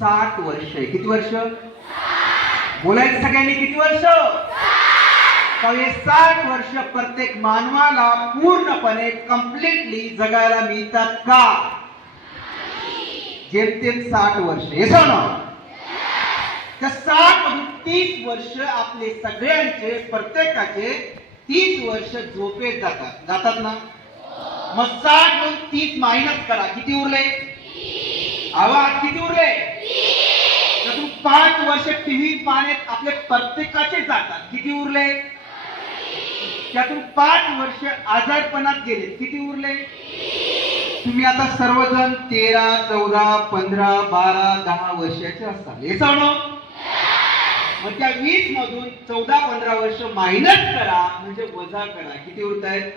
60 वर्ष आहे. किती वर्ष बोलायचं सगळ्यांनी? किती वर्ष? तर हे 60 वर्ष प्रत्येक मानवाला पूर्णपणे कम्प्लिटली जगायला मिळतात का? जेमतेम 60 वर्ष. हे ना त्या 60 मधून 30 वर्ष आपले सगळ्यांचे प्रत्येकाचे 30 वर्ष झोपेत जातात ना. मग 60 मधून 30 मायनस करा, किती उरले? आवाज किती उरले? त्यातून 5 वर्ष टीव्ही पाहण्यात आपले प्रत्येकाचे जातात, किती उरले? त्यातून 5 वर्ष आजारपणात गेले, किती उरले? तुम्ही आता सर्वजण 13, 14, 15, 12, 10 वर्षाचे असतात. हे सांगणं मग त्या 20 मधून 14, 15 वर्ष मायनस करा, म्हणजे वजा करा, किती उरत आहेत?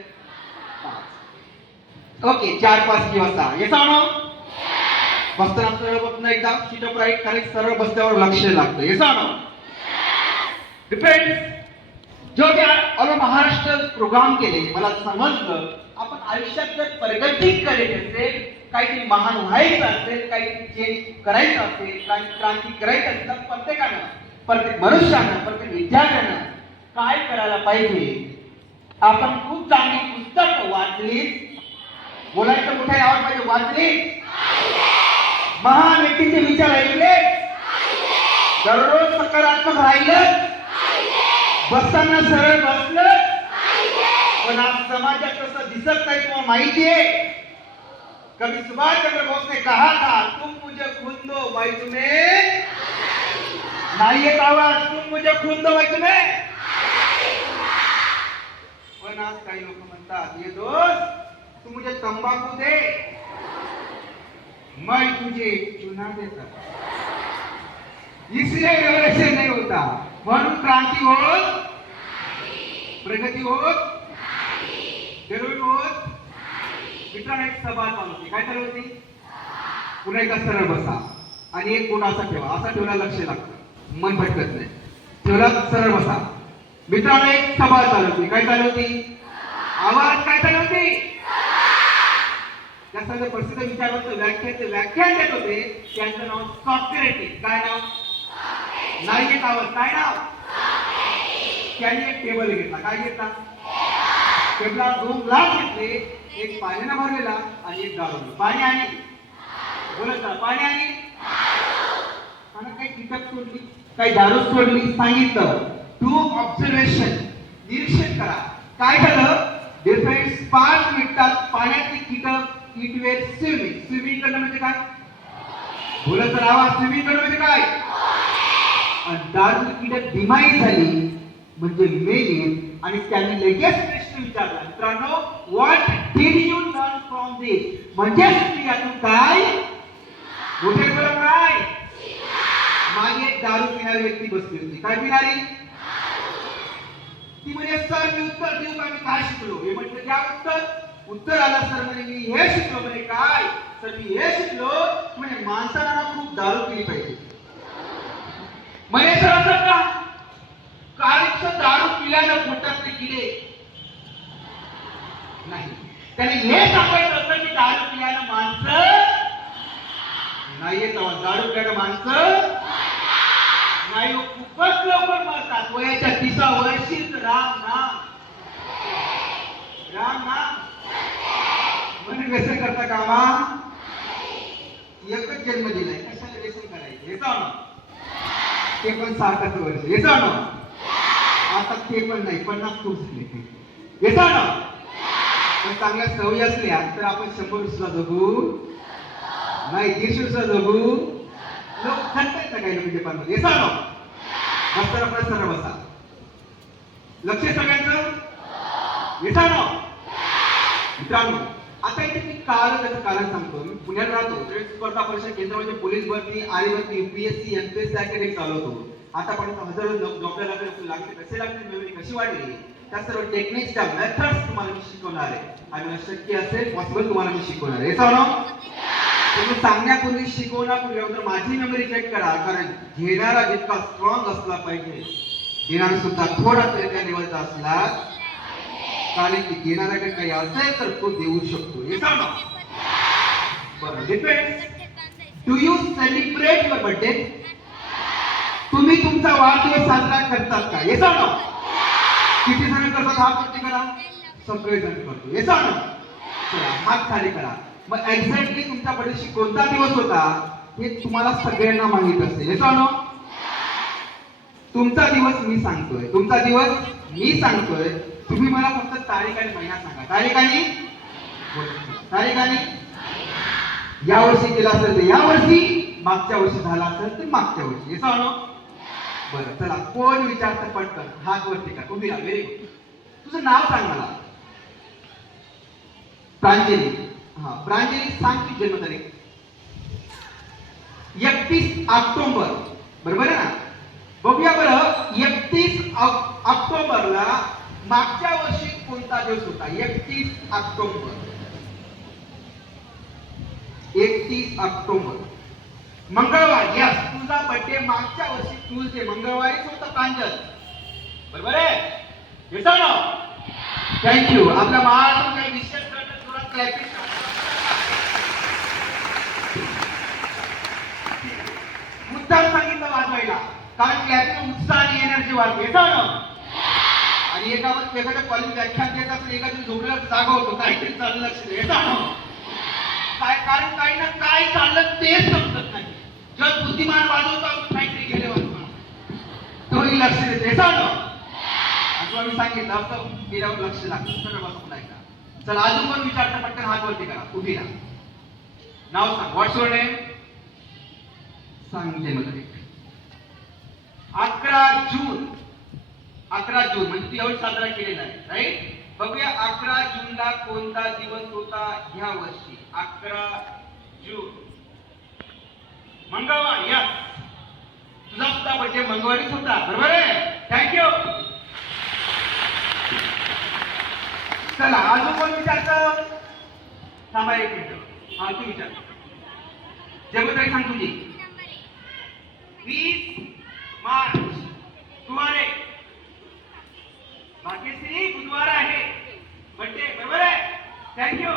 5. ओके, 4, 5 किंवा 6. हे सांगणं बसताना सरळ बसणं, एकदा सीट अप राईट करेक्ट, सरळ बसल्यावर लक्ष लागतं. हे सांगणं डिपेंड्स. जो मी ऑल महाराष्ट्र प्रोग्राम केले, मला समजलं आपण आयुष्यात जर प्रगती करायची असेल, काहीतरी महान व्हायचं असेल, काहीतरी चेंज करायचं असेल, काही क्रांती करायची असेल, तर प्रत्येकानं, प्रत्येक मनुष्यानं, प्रत्येक विद्यार्थ्यानं काय करायला पाहिजे? आपण खूप चांगली पुस्तक वाचली, बोलायचं मोठ्या आवाज पाहिजे, वाचली, महान व्यक्तीचे विचार ऐकले, दररोज सकारात्मक राहिलं, बसताना सरळ बसलं. पण आज समाजात कसं दिसत नाही तुम्हाला माहिती आहे? कभी सुभाषचंद्र बोस ने कहा था, तुम मुझे खून दो भाई तुम्हें नहीं येत आवाज, तुम मुझे खून दो भाई तुम्हें. पण आज काही लोक म्हणतात, ये दोस्त तू मुझे तंबाखू दे, मैं तुझे चुना देता. इसलिए रेवोल्यूशन नहीं होता, म्हणून क्रांती होत, प्रगती होत, डेव्हलपमेंट होत. मित्रांनो, एक सभा चालू होती. काय चालू होती? पुन्हा एकदा सरळ बसा आणि एक गुण असा ठेवा, असा ठेवला लक्ष लागतं, मन भटकत नाही. ठेवला सरळ बसा. मित्रांनो, एक सभा चालू होती. काय चालू होती? आवाज काय चालू होती? त्यासाठी प्रसिद्ध विचारवंत व्याख्यान देत होते, त्यांचं नाव सॉक्रेटिस. काय नाव? नाही येत आवाज, काय नाव? त्यांनी एक टेबल घेतला. काय घेतला? टेबला 2 ग्लास घेतले, एक पाण्याने भरलेला आणि एक दारू. पाणी आणि बोलत ना, पाणी आणि काही कीटक सोडली, काही दारू सोडली. सांगितलं टू ऑब्झर्वेशन, निरीक्षण करा. काय झालं? डिफरंट 5 मिनिटात पाण्याची कीटक इट वेल स्विमिंग. स्विमिंग करणं म्हणजे काय? बोलत तर आवाज. स्विमिंग करणं म्हणजे काय? आणि दारू कीटक डिमाईज झाली म्हणजे मेली. आणि त्यांनी लगेच प्रश्न विचारला, मित्रांनो, what did you learn from this? म्हणजे तुम्ही यातून काय मोठे बोला, काय? मागे एक दारू पिणारी व्यक्ती बसली होती. काय पिणारी? ती म्हणजे, सर मी उत्तर देऊ का? मी काय शिकलो? हे म्हटलं द्या उत्तर. उत्तर आला सर म्हणे मी हे शिकलो. म्हणजे काय? सर मी हे शिकलो म्हणजे माणसाला खूप दारू पिली पाहिजे. म्हणजे सर असं का? कारण दारू पिल्यानं पोटातले किडे नाही. त्याने हे सांगायचं होतं की दारू पिल्यानं माणसं नाही येत. दारू पिल्यानं माणसं नाही, खूपच लवकर मरतात. वयाच्या 30 वर्षीच राम नाम, राम नाम म्हणजे व्यसन करता कामा. एकच जन्म दिलाय, कशाला व्यसन करायचं? हे सांग. ते पण 60 वर्ष. हे सांग. आता ते पण नाही, 50 झाले. हे सांग. पण चांगल्या सवयी असल्या तर आपण 100 सुद्धा जगू नाही, 150 सुद्धा जगू. लोक खटकायचं काही लोकांच्या पानमध्ये. हे सांग. बसताना आपला सरळ बसा. लक्ष सगळ्यांचं. हे सांग. मित्रांनो, आता इथे मी त्याचं कारण सांगतो. मी पुण्यात राहतो. स्पर्धा परीक्षा केंद्रामध्ये पोलीस भरती, आर्मी भरती, UPSC, MPSC अकॅडमी चालवतो. आतापर्यंत हजारो जॉबला लागले. कसे लागले, मेमरी कशी वाढली, त्या सर्व टेक्निक्सच्या मेथड्स तुम्हाला मी शिकवणार आहे. आणि मला शक्य असेल पॉसिबल तुम्हाला मी शिकवणार आहे. हे सांग. तुम्ही सांगण्यापूर्वी, शिकवण्यापूर्वी अगोदर माझी मेमरी चेक करा. कारण घेणारा जितका स्ट्रॉंग असला पाहिजे, देणारा सुद्धा थोडा तरी त्या लेवलचा असला, कारण की देणाऱ्याकडे काही असेल तर तो देऊ शकतो. हे सांग. बरं, depends. Do you celebrate celebrate your birthday? तुम्ही तुमचा वाढदिवस साजरा करतात का? येस ना? किती जण करतात? हात वरती करा. सगळे जण करतो. येस ना? चला हात खाली करा. मग एक्झॅक्टली तुमच्या बर्थडेशी कोणता दिवस होता हे तुम्हाला सगळ्यांना माहित असेल. येस ना? तुमचा दिवस मी सांगतोय. तुमचा दिवस मी सांगतोय. तुम्ही मला फक्त तारीख आणि महिना सांगा. तारीख आणि या वर्षी केला असेल तर या वर्षी, मागच्या वर्षी झाला असेल तर मागच्या वर्षी. येस ना? बरं चला, कोण विचारतं पटकन? हात वरती का? उभी राहा. Very good. तुझं नाव सांग मला. प्रांजली. हा प्रांजली, सांग तुझी जन्मतारीख. 31 ऑक्टोबर. बरोबर आहे ना? बघूया बरं, 31 ऑक्टोबरला मागच्या वर्षी कोणता दिवस होता? 31 ऑक्टोबर. 31 ऑक्टोबर मंगळवार. यस, तुझा बर्थडे मागच्या वर्षी ट्यूजडे मंगळवारीच होता प्रांजल. बरोबर आहे? येस ना? थँक्यू. आपल्या महाराष्ट्रात काही विशेष करण्यात थोडा क्लॅपिंग. मुद्दाम सांगितलं वाजवायला, कारण क्लॅपिंग उत्साह आणि एनर्जी वाढते. येस ना? आणि एखाद्या कॉलेज व्याख्यान देत असेल, एखादी झोपलेला जागा होतो, काहीतरी चाललं लक्ष दे. येस ना? काय, कारण काही ना काय चाललं तेच समजत नाही. जर बुद्धिमान वाजवतो आपण काहीतरी गेले वाजवा, तोही लक्ष देते. येस ना? असं आम्ही सांगितलं असं गेल्यावर लक्ष लागतं. सगळं बसून ऐका. चला, अजून पण विचारता पटकन हात वरती करा. उभी राहा. नाव सांग. व्हॉट्स युअर नेम? सांग जन्मतारीख. 11 जून. 11 जून म्हणजे तू एवढं साजरा केलेला आहे, राईट? बघूया 11 जूनला कोणता दिवस होता ह्या वर्षी? 11 जून मंगळवार. यस, तुझा सुद्धा बर्थडे मंगळवारीच होता. बरोबर आहे? थँक्यू. चला, अजून कोण विचारतं? थांबा एक मिनिट. हा, तू विचार. जन्मतारीख सांग तुझी. 20 मार्च. बुधवार. भाग्यश्री बुधवार आहे बर्थडे. बरोबर आहे? थँक्यू.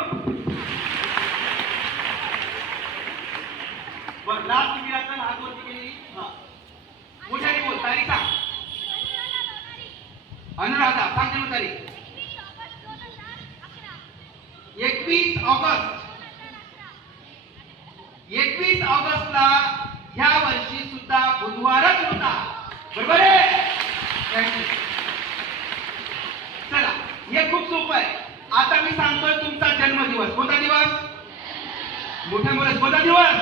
बरं, लास्ट तुम्ही आता हात वरती केली. हा, मोठ्याने बोल. तारीख सांग. अनुराधा, सांग जन्मतारीख. 21 ऑगस्ट. 21 ऑगस्टला ह्या वर्षी सुद्धा बुधवारच होता. बरोबर आहे? थँक्यू. चला, हे खूप सोपं आहे. आता मी सांगतोय तुमचा जन्मदिवस. कोणता दिवस? मोठ्या मुलास कोणता दिवस?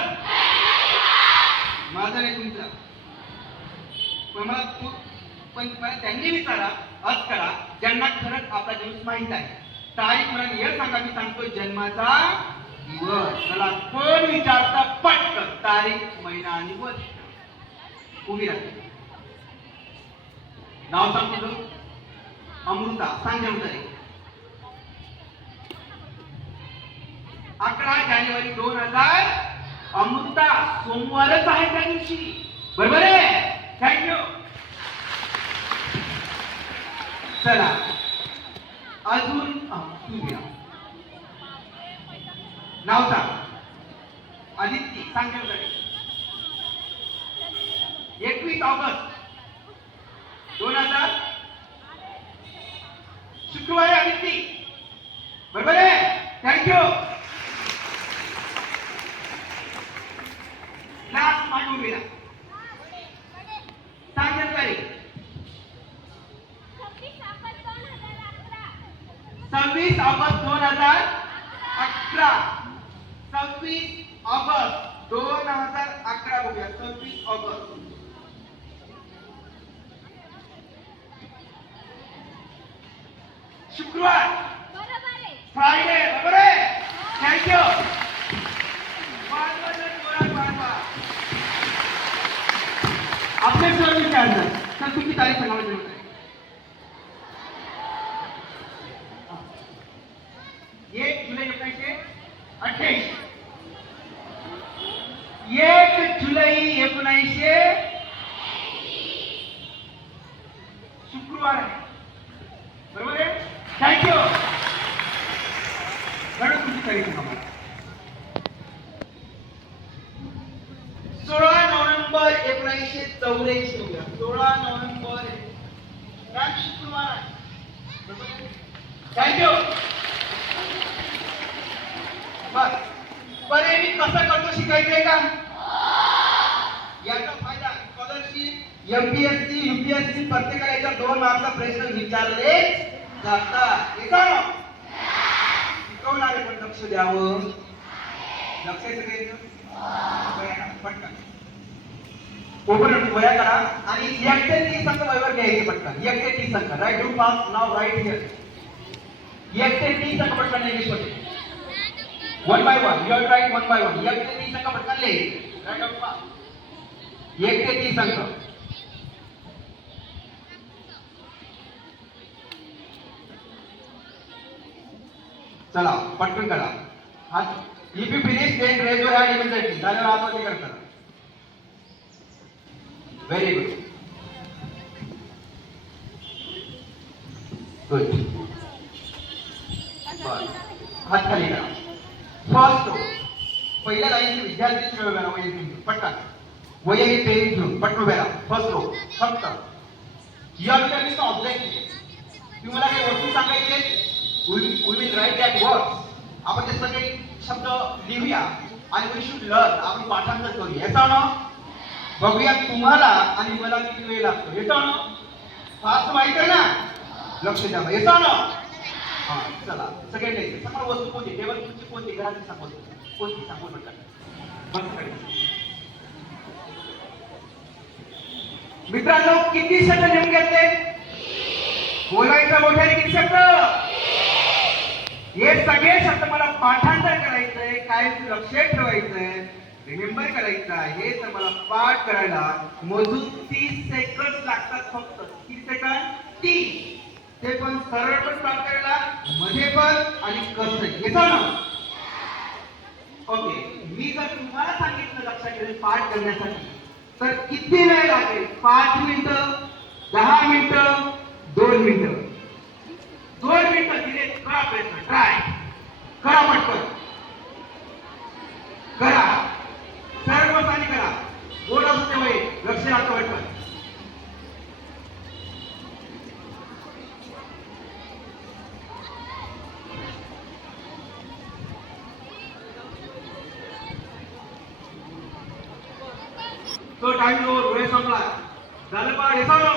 माझा नाही, तुमचा. पण मला त्यांनी विचारा, आज करा ज्यांना खरंच आपला दिवस माहित आहे. तारीख मला हे सांगा. मी सांगतोय जन्माचा दिवस. चला, कोण विचारता पटकन? तारीख, महिना आणि वर्ष. उभी राहते. नाव सांग तुझं. अमृता, सांग जन्मतारीख. 11 जानेवारी 2000. अमृता, सोमवारच आहे त्या दिवशी. बरोबर आहे? थँक्यू. चला, अजून तू घ्या. नाव सांग. आदित्य, सांग जन्मतारीख. 21 ऑगस्ट 2000. शुक्रवार. आदित्य, बरोबर आहे? थँक्यू. लास्ट माझी उभी राहा. सांग जन्मतारीख. 26 ऑगस्ट 2011. 26 ऑगस्ट 2011. बघूया. 26 ऑगस्ट. शुक्रवार. फ्रायडे. बरोबर आहे? थँक्यू. आपले सर विचारतात तर तुमची तारीख सांगावी जरूर आहे. 1 जुलै 1988. 1 जुलै 1980. शुक्रवार आहे. बरोबर आहे? थँक्यू. मॅडम तुमची तारीख सांगा मला. 16 1984 होऊया. 16 नोव्हेंबर काय शुक्रवार आहे. थँक्यू. बस बरे मी कसं करतो शिकायचंय का? याचा फायदा स्कॉलरशिप एमपीएससी यूपीएससी प्रत्येकाला याचा 2 मार्कचा प्रश्न विचारले जातात. येता ना शिकवणारे पण लक्ष द्यावं. लक्षाचं घ्यायचं पटकन ओपन वया करा आणि 1 ते 30 अंक वयावर घ्यायचे पटकन. 1 ते 30 अंक right. Do fast now right here. 1 ते 30 अंक पटकन इंग्लिश मध्ये 1 by 1 you are right 1 by 1. 1 ते 30 अंक पटकन लिह राईट डू फास्ट. 1 ते 30 अंक. चला पटकन करा. हात if you finish then raise your hand immediately. झाल्यावर हात वरती करता. Very good good. हात खाली करा. फर्स्ट रो पहिल्या लाईनचे विद्यार्थी खेळ वेळा वय पटकन वय हे पेन घेऊन पटकन वेळा. फर्स्ट रो फक्त युअर टेलिंग ऑब्जेक्ट. तुम्हाला काही वस्तू सांगायचे we will write that words. आपण ते सगळे शब्द लिहूया आणि we should learn. आपण पाठांतर करूया. येतो ना बघूया तुम्हाला आणि मला किती वेळ लागतो. येतो ना फास्ट व्हायचं ना लक्ष द्या. येतो ना हा चला सगळे लिहायचे. समोर वस्तू कोणती टेबल तुमची कोणती घराची सांगू कोणती सांगू पटकन बस कडे. मित्रांनो किती शब्द लिहून घेतले. बोलायचं मोठ्याने किती शब्द. हे सगळे शब्द मला पाठांतर करायचंय. काय लक्ष ठेवायचंय रिमेंबर करायचं आहे. तर मला पाठ करायला मोजून 30 सेकंड लागतात फक्त. किती सेकंड 30. ते पण सरळ पण पाठ करायला मध्ये पण आणि कसं येतं ना. ओके मी जर तुम्हाला सांगितलं लक्षात ठेवून पाठ करण्यासाठी तर किती वेळ लागेल. 5 मिनिटं 10 मिनिटं 2 मिनिटं. 2 मिनिटं दिले करा प्रयत्न. ट्राय करा पटकन करा. सरळ बसाने करा. बोर्ड असू तेव्हा लक्ष लागतं पटकन. तो टाइम वेळ संपला. झालं पाठ येतो ना.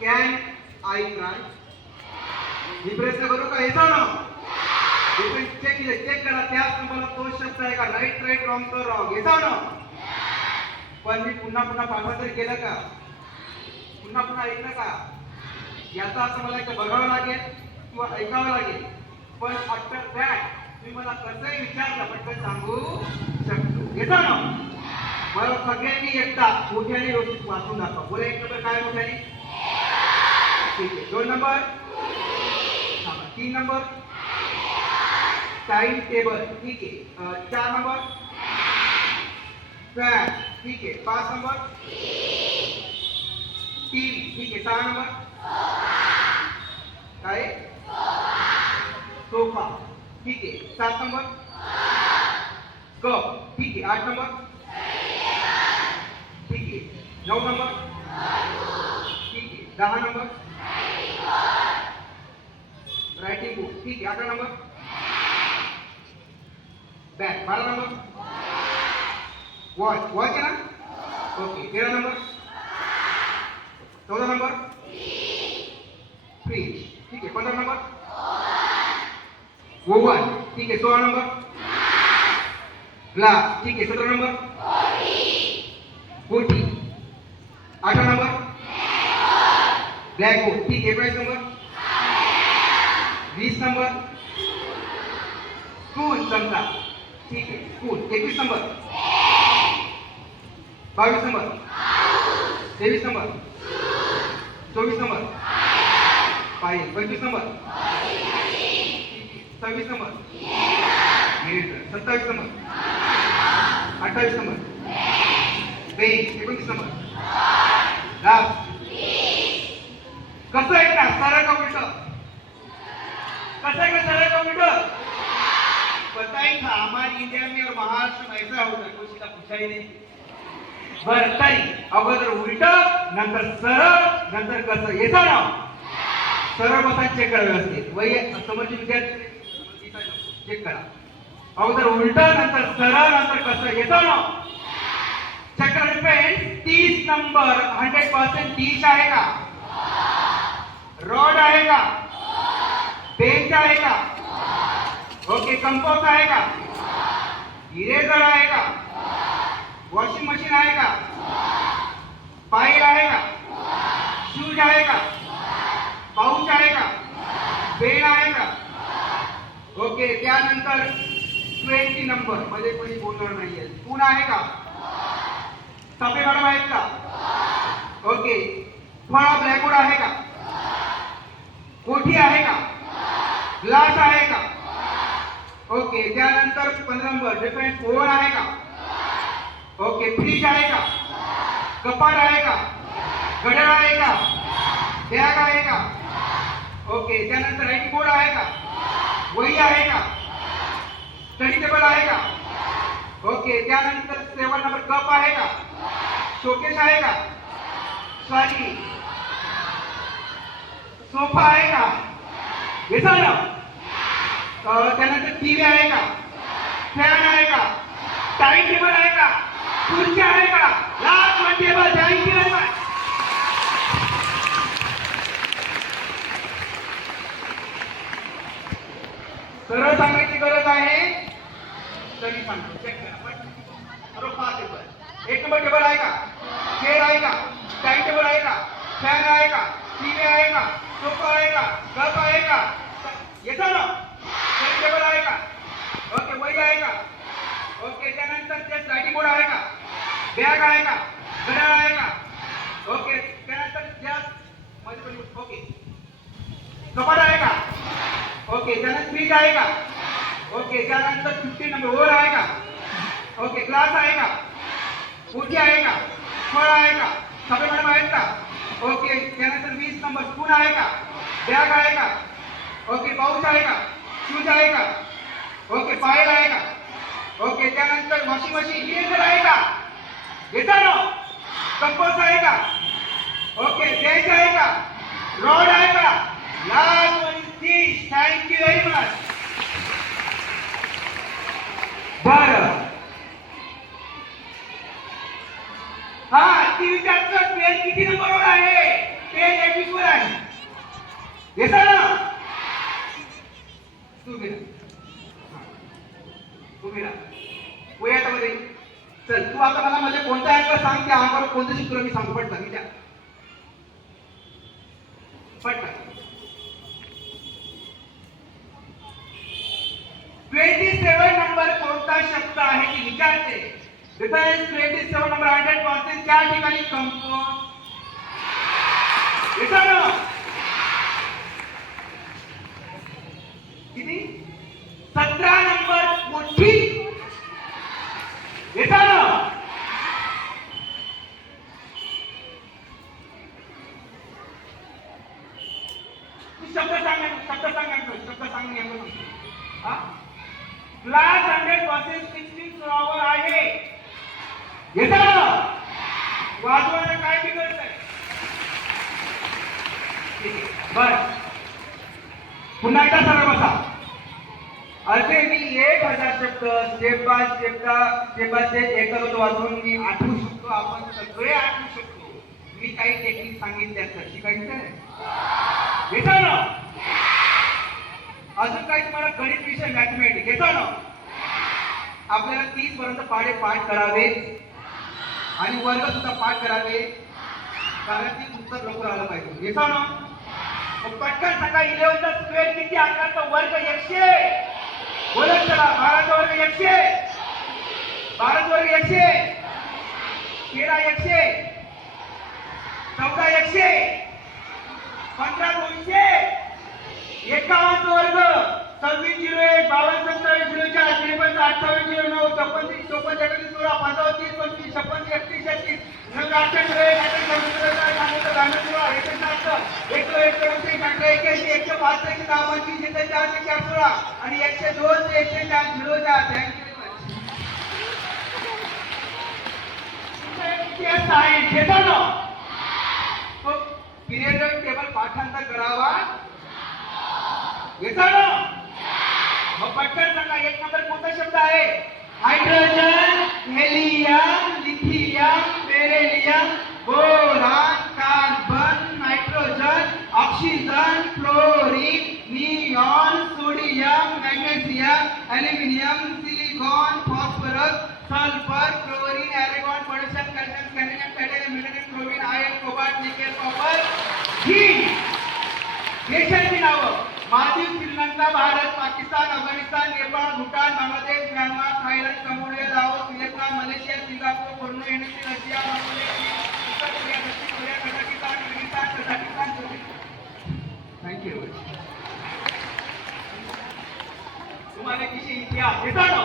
Can I cry. मी प्रयत्न करू का. येतो ना चेक करा. त्याच तुम्हाला तो शब्द आहे का राईट राईट रॉंग तर रॉंग. येतो ना पण मी पुन्हा पुन्हा पाठांतर केलं का पुन्हा पुन्हा ऐकलं का याचा असं मला एकदा बघावं लागेल किंवा ऐकावं लागेल. पण आफ्टर दॅट तुम्ही मला कसंही विचारलं पटकन सांगू शकतो. येतो ना मला सगळ्यांनी एकदा मोठ्याने व्यवस्थित वाचून दाखवा. बोला 1 नंबर काय मोठ्याने. ठीक आहे. 2 नंबर 3 नंबर टाइम टेबल. ठीक आहे. 4 नंबर फॅन. ठीक आहे. 5 नंबर टीव्ही. ठीक आहे. 6 नंबर काय सोफा. ठीक आहे. 7 नंबर कप. ठीक आहे. 8 नंबर ठीक आहे. 9 नंबर ठीक आहे. 10 नंबर राइटिंग बुक. ठीक है. 11 number bag. 12 number watch. Watch है ना. ओके. 13 number 14 number fridge. ठीक है. 15 नंबर ओवन. ठीक है. 16 नंबर ग्लास. ठीक है. 17 नंबर कोटी. 18 नंबर ब्लैक बोर्ड. ठीक है. 22 नंबर 20 नंबर स्कूल चमचा. ठीक है. School. 21 number 22 number 23 number 24 number file. 25 number 26 number 27 number 28 number bench. 29 number last. कसं आहे ना सरळ का उलट. कसं है सरल कंप्यूटर. पता ही था हमारी इंडिया में और महाराष्ट्र में ऐसा होता है. कुछ का पूछा ही नहीं. बरं तरी अगोदर उलट नंतर सरळ नंतर कसं येतं ना सरळ बसा चेक करा व्यवस्थित वय समोरचे विद्यार्थी चेक करा अगोदर उलट नंतर सरळ नंतर कसं येतं ना चेक करा फ्रेंड्स 30 नंबर 100% डिश आहे का रॉड आहे का बेंच आहे का ओके कंपोस्ट आहे का इरेजर आहे का वॉशिंग मशीन आहे का फाईल आहे का शूज आहे का पाऊच आहे का पेन आहे का ओके त्यानंतर 20 नंबर मध्ये कोणी बोलणार नाहीये स्पून आहे का सफे मॅडम आहेत का ओके तुम्हाला ब्लॅकबोर्ड आहे का कोठी आहे का ग्लास आहे का ओके त्यानंतर 15 नंबर डिफरंट ओव्हन आहे का ओके फ्रीज आहे का कपाट आहे का घड्याळ आहे का बॅग आहे का ओके त्यानंतर राईटिंग बोर्ड आहे का वही आहे का स्टडी टेबल आहे का ओके त्यानंतर 7 नंबर कप आहे का शोकेस आहे का सॉरी सोफा आहे का हे झालं त्यानंतर टीव्ही आहे का फॅन आहे का टाइम टेबल आहे का खुर्ची आहे का last one table thank you very much सरळ सांगायची गरज आहे तरी सांगतो चेक करा बरोबर 5 टेबल 1 नंबर टेबल आहे का चेअर आहे का टाइम टेबल आहे का फॅन आहे का टीव्ही आहे का सोफा आहे का कप आहे का येतं ना टाइम टेबल आहे का ओके वही आहे का ओके त्यानंतर ते रायटिंग बोर्ड आहे का बॅग आहे का घड्याळ आहे का ओके त्यानंतर गॅस मध्ये ओके कपाट आहे का ओके त्यानंतर फ्रीज आहे का ओके त्यानंतर 15 नंबर ओव्हन आहे का ओके ग्लास आहे का खुर्ची आहे का फळ आहे का सफे मॅडम आहेत का ओके त्यानंतर 20 नंबर स्पून आहे का बॅग आहे का ओके पाऊच आहे का शूज आहे का ओके फाईल आहे का ओके त्यानंतर वॉशिंग मशीन इरेजर आहे का येतं ना कंपोस्ट आहे का ओके बेंच आहे का रॉड आहे का last one is fish thank you very much बरं हा ती विचारतं पेन किती नंबरवर आहे पेन 21 वर आहे येतं ना तुम्ही मध्ये चल तू आता मला म्हणजे कोणत्या अंक सांग त्या अंकावर कोणतं चित्र मी सांगू पटकन द्या पटकन 27 नंबर कोणता शब्द आहे की विचारते डिफरन्स 27 नंबर 100% त्या ठिकाणी कंपोस्ट येतं ना किती 17 नंबर मोठी येतं ना शब्द सांग हा ग्लास 100% स्टिचिंग फ्लॉवर आहे येतं ना वाजवायला काय बिघडतंय बरं पुन्हा एकदा सरळ बसा असे मी 1000 शब्द स्टेप बाय स्टेप एकत्र वाचून मी आठवू शकतो आपण सगळे आठवू शकतो मी काही टेक्निक सांगितल्या तर शिकायचं येतं ना अजून काही तुम्हाला गणित विषय मॅथमॅटिक्स येतं ना आपल्याला 30 पर्यंत पाढे पाठ करावे आणि वर्ग सुद्धा पाठ करावे कारण ती उत्तर लवकर आलं पाहिजे येतं ना पटकन सांगा 11 चा स्क्वेअर किती 11 चा वर्ग 100 बोलत चला 12 चा वर्ग 100 12 चा वर्ग 100 13 100 14 100 15 200 51 वर्ग 26 01 52 27 04 53 28 09 56 54 31 16 55 30 25 56 31 32 आणि 102 ते 104 थँक्यू ते सायन्स येतो ना तो पिरियड टेबल पाठांतर करावा येतो ना मग पटकन सांगा एक नंबर कोणता शब्द आहे hydrogen helium lithium beryllium boron carbon nitrogen oxygen fluorine neon sodium magnesium aluminium silicon phosphorus sulphur chlorine argon potassium calcium cadmium titanium magnesium chlorine iron cobalt nickel copper ही देशांची नावं Maldives Sri Lanka Bharat Pakistan Afghanistan Nepal Bhutan Bangladesh Myanmar Thailand Cambodia Laos Vietnam Malaysia Singapore Borneo Indonesia Russia Mongolia उत्तर Korea दक्षिण Korea Kazakhstan Kyrgyzstan Kazakhstan thank you तुम्हाला किती इतिहास येतो ना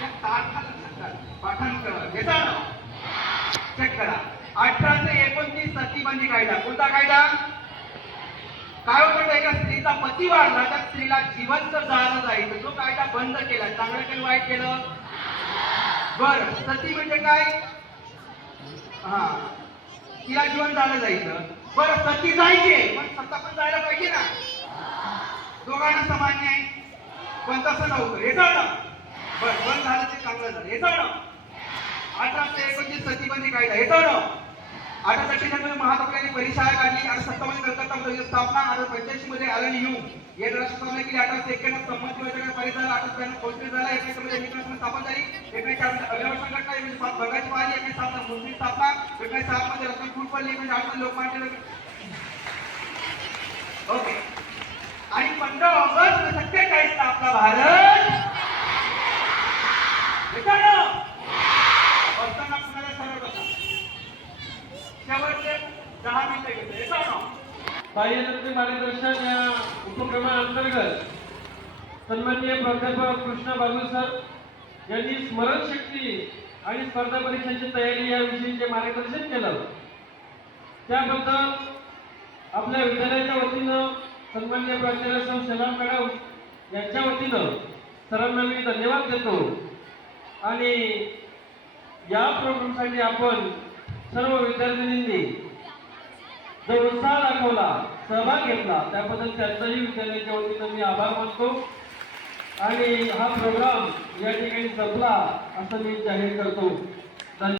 त्या तारखा लक्षात घ्या पाठांतर येतो ना चेक करा 1829 सतीबंदी कायदा कोणता कायदा काय होतं एका स्त्रीचा पती वारला त्या स्त्रीला जिवंत जाळलं जायचं तो कायदा बंद केला चांगलं केलं वाईट केलं बर सती म्हणजे काय हा तिला जिवंत जाळलं जायचं बरं सती जायचे पण सत्ता पण जायला पाहिजे ना दोघांना समान न्याय पण तसं नव्हतं हे ना बर बंद झालं ते चांगलं झालं हे ना 1829 सतीबंदी कायदा हे ना 1886 महात्मा फुलेंनी परिशाळा काढली आणि 57 कलकत्ता मध्ये स्थापना 1885 मध्ये ॲलन ह्यूम या राष्ट्र स्थापना केली 1891 संमती वैठक पारित झाला 1892 कौन्सिल झाला 1900 मध्ये मित्र स्थापन झाली 1904 अभिनव संघटना 1905 बंगाची पाहिली 1907 मुस्लिम स्थापना 1907 मध्ये रतन फूट पडली 1908 मध्ये लोकमान्य ओके आणि 15 ऑगस्ट 1947 ला आपला भारत एकानो वर्षांना पुन्हा सरळ बसा शेवटचे 10 मिनिटं घेतो एकानो बाह्यतंत्र मार्गदर्शन या उपक्रमाअंतर्गत सन्माननीय प्राध्यापक कृष्णा बागुल सर यांनी स्मरणशक्ती आणि स्पर्धा परीक्षांची तयारी याविषयी जे मार्गदर्शन केलं त्याबद्दल आपल्या विद्यालयाच्या वतीनं सन्माननीय प्राचार्य सौ शैलाम मॅडम यांच्या वतीनं सरांना मी धन्यवाद देतो आणि या प्रोग्रामसाठी आपण सर्व विद्यार्थिनींनी जो उत्साह दाखवला सहभाग घेतला त्याबद्दल त्यांचाही विद्यालयाच्या वतीनं मी आभार मानतो आणि हा प्रोग्राम या ठिकाणी संपला असं मी जाहीर करतो.